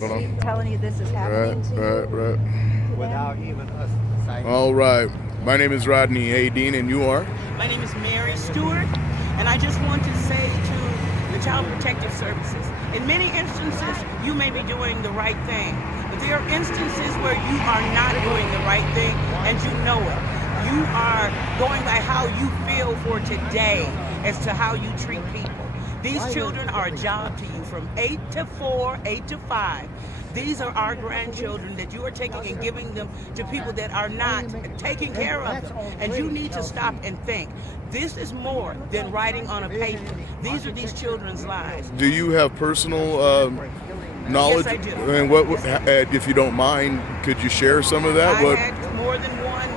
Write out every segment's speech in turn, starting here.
Hold on. telling you this is happening. Right. Without even us deciding. All right. My name is Rodney. Hey, Dean, and you are? My name is Mary Stewart, and I just want to say to the Child Protective Services, in many instances, you may be doing the right thing, but there are instances where you are not doing the right thing, and you know it. You are going by how you feel for today as to how you treat people. These children are a job to you from 8 to 4, 8 to 5. These are our grandchildren that you are taking and giving them to people that are not taking care of them. And you need to stop and think. This is more than writing on a paper. These are these children's lives. Do you have personal knowledge? Yes, I do. And what, if you don't mind, could you share some of that? I had more than one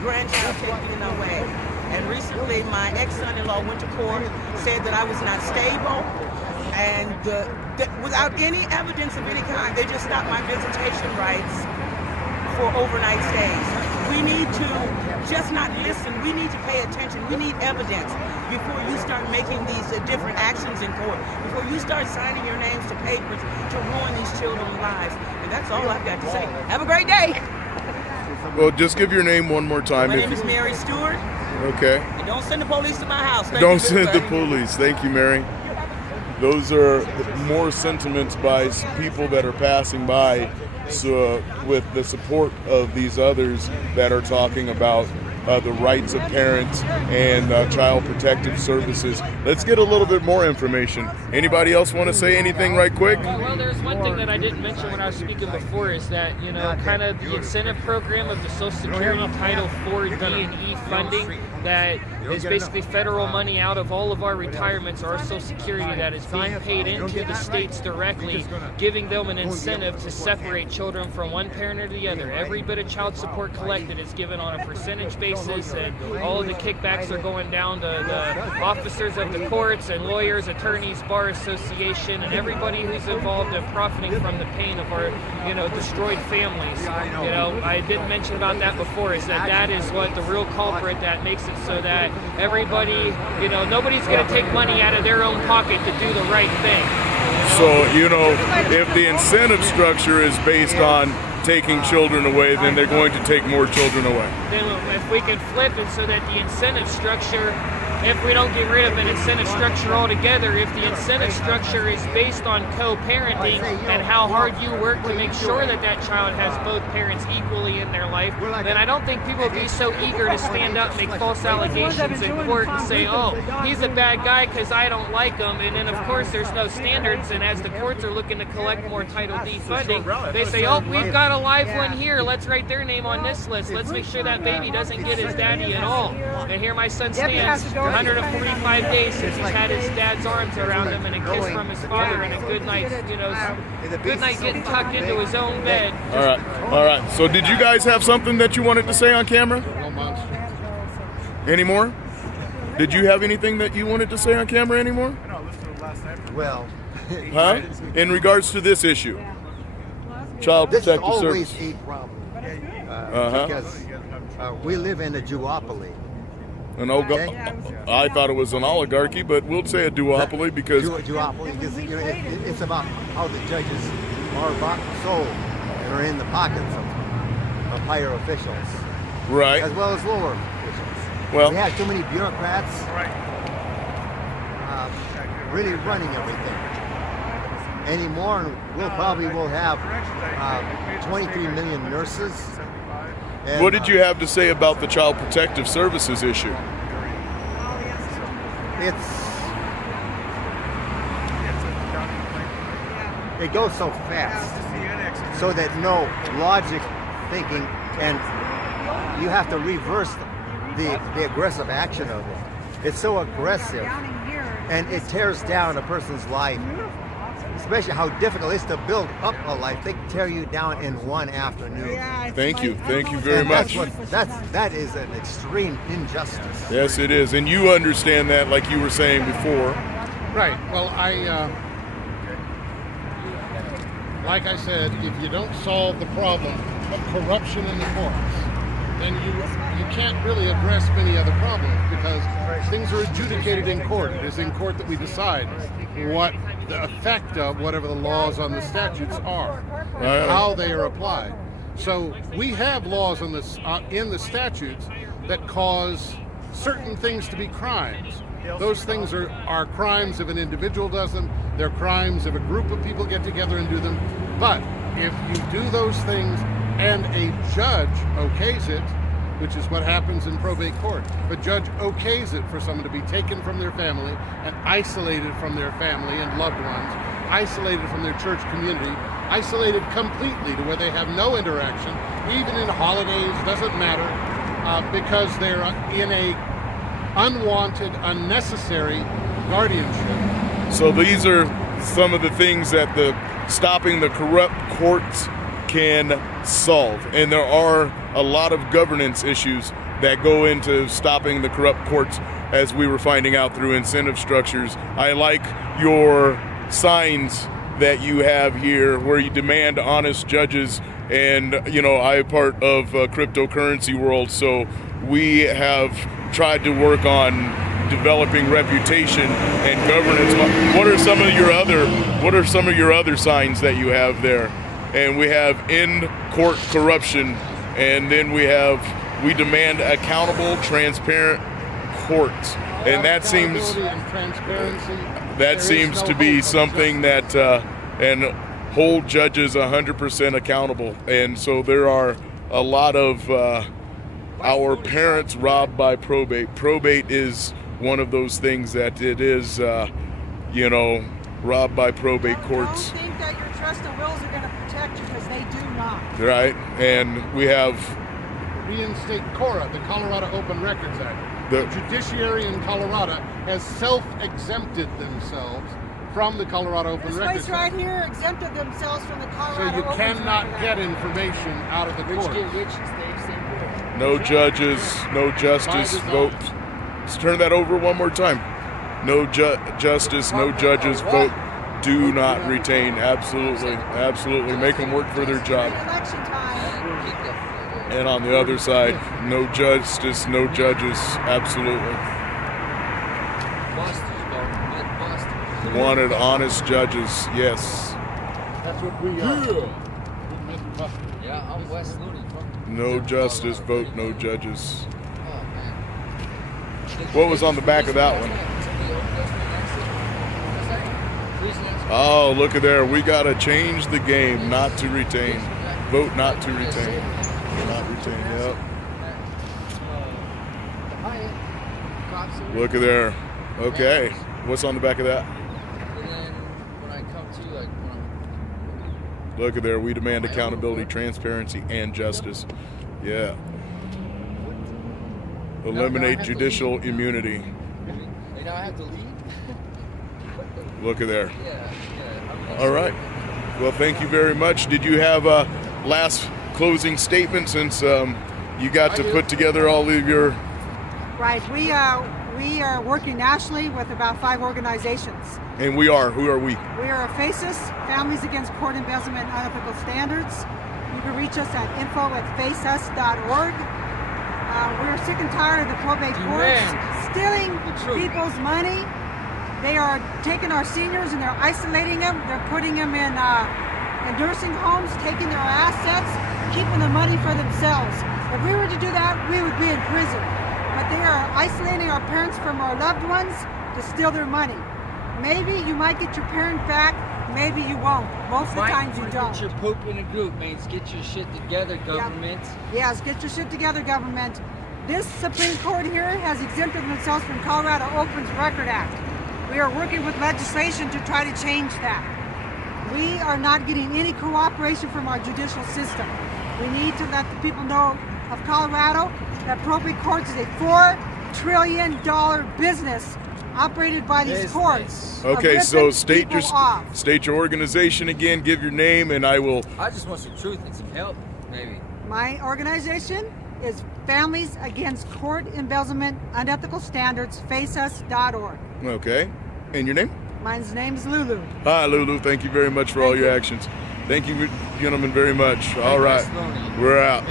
grandchild taken away. And recently, my ex-son-in-law went to court, said that I was not stable, and without any evidence of any kind, they just stopped my visitation rights for overnight stays. We need to just not listen. We need to pay attention. We need evidence before you start making these different actions in court, before you start signing your names to papers to ruin these children's lives. And that's all I've got to say. Have a great day. Well, just give your name one more time. My name is Mary Stewart. Okay. And don't send the police to my house. Thank Don't you, send the everybody. police. Thank you, Mary. Those are more sentiments by people that are passing by, so with the support of these others that are talking about the rights of parents and child protective services. Let's get a little bit more information. Anybody else want to say anything right quick? Well, there's one thing that I didn't mention when I was speaking before is that, you know, kind of the incentive program of the Social Security Title 4D and E funding that is basically federal money out of all of our retirements, our Social Security, that is being paid into the states directly, giving them an incentive to separate children from one parent or the other. Every bit of child support collected is given on a percentage basis, and all of the kickbacks are going down to the officers of the courts and lawyers, attorneys, bar association, and everybody who's involved in profiting from the pain of our, you know, destroyed families. You know, I didn't mention about that before, is that is what the real culprit that makes it so that everybody, you know, nobody's going to take money out of their own pocket to do the right thing. So, you know, if the incentive structure is based on taking children away, then they're going to take more children away. Then if we can flip it so that the incentive structure, if we don't get rid of an incentive structure altogether, if the incentive structure is based on co-parenting and how hard you work to make sure that that child has both parents equally in their life, then I don't think people would be so eager to stand up, make false allegations in court and say, oh, he's a bad guy because I don't like him. And then, of course, there's no standards. And as the courts are looking to collect more Title D funding, they say, oh, we've got a live one here. Let's write their name on this list. Let's make sure that baby doesn't get his daddy at all. And here my son stands 145 days since he's had his dad's arms around him and a kiss from his father and a good night, you know, good night getting tucked into his own bed. All right. So did you guys have something that you wanted to say on camera? Any more? Did you have anything that you wanted to say on camera anymore? Well, Huh? In regards to this issue? Child this is Protective always Service. a problem Uh-huh. because we live in a duopoly. I thought it was an oligarchy, but we'll say a duopoly because Duopoly, because you know, it's about how the judges are bought and sold and are in the pockets of higher officials, right. as well as lower officials. Well, We have too many bureaucrats really running everything anymore, and we'll probably will have 23 million nurses. And, what did you have to say about the Child Protective Services issue? It goes so fast, so that no logic thinking, and you have to reverse the aggressive action of it. It's so aggressive, and it tears down a person's life, especially how difficult it is to build up a life. They tear you down in one afternoon. Thank you very much. That is an extreme injustice. Yes, it is, and you understand that, like you were saying before. Right. Well, like I said, if you don't solve the problem of corruption in the courts, then you can't really address many other problems, because things are adjudicated in court. It is in court that we decide what the effect of whatever the laws on the statutes are, Right. and how they are applied. So we have laws on this in the statutes that cause certain things to be crimes. Those things are crimes if an individual does them. They're crimes if a group of people get together and do them. But if you do those things and a judge okays it, which is what happens in probate court, the judge okays it for someone to be taken from their family and isolated from their family and loved ones, isolated from their church community, isolated completely to where they have no interaction, even in holidays, doesn't matter, because they're in a unwanted, unnecessary guardianship. So these are some of the things that the stopping the corrupt courts can solve. And there are a lot of governance issues that go into stopping the corrupt courts, as we were finding out through incentive structures. I like your signs that you have here where you demand honest judges, and I'm part of cryptocurrency world, so we have tried to work on developing reputation and governance. What are some of your other signs that you have there? And we have in court corruption, and then we demand accountable, transparent courts, and that seems to be something that and hold judges 100% accountable. And so there are a lot of our parents robbed by probate. Probate is one of those things that it is, robbed by probate courts. Don't think that your trust and wills are going to protect you, because they do not. Right, and we have Reinstate CORA, the Colorado Open Records Act. The judiciary in Colorado has self-exempted themselves from the Colorado Open This Records place right Act. here exempted themselves from the Colorado So you Open cannot Records get Act. information out of the court. no judges, no justice, vote. Let's turn that over one more time. No justice, no judges, vote. Do not retain. Absolutely, absolutely. Make them work for their job. Election time. And on the other side, no justice, no judges. Absolutely. Wanted honest judges. Yes. That's what we are. Yeah, I'm West Looney. No justice, vote. No judges. What was on the back of that one? Oh, look at there. We got to change the game. Not to retain. Vote not to retain. Not retain, yep. Look at there. Okay. What's on the back of that? And then when I come to Look at there. We demand accountability, transparency, and justice. Yeah. Eliminate judicial immunity. They now have to leave? Look at there. Yeah. All right. Well, thank you very much. Did you have a last closing statement, since you got to put together all of your... Right. We are working nationally with about 5 organizations. And we are. Who are we? We are FACES, Families Against Court Embezzlement and Unethical Standards. You can reach us at info@faceus.org. We're sick and tired of the probate courts stealing people's money. They are taking our seniors and they're isolating them. They're putting them in nursing homes, taking their assets, keeping the money for themselves. If we were to do that, we would be in prison. But they are isolating our parents from our loved ones to steal their money. Maybe you might get your parent back, maybe you won't. Most of the times you don't. Get your poop in a group, mates. Get your shit together, government. Yes, get your shit together, government. This Supreme Court here has exempted themselves from Colorado Open Records Act. We are working with legislation to try to change that. We are not getting any cooperation from our judicial system. We need to let the people know of Colorado that probate courts is a $4 trillion business operated by these courts. Okay, so state your organization again, give your name, and I will... I just want some truth and some help, maybe. My organization is Families Against Court Embezzlement Unethical Standards, faceus.org. Okay, and your name? My name is Lulu. Hi, Lulu. Thank you very much for all your actions. Thank you, gentlemen, very much. All right, we're out.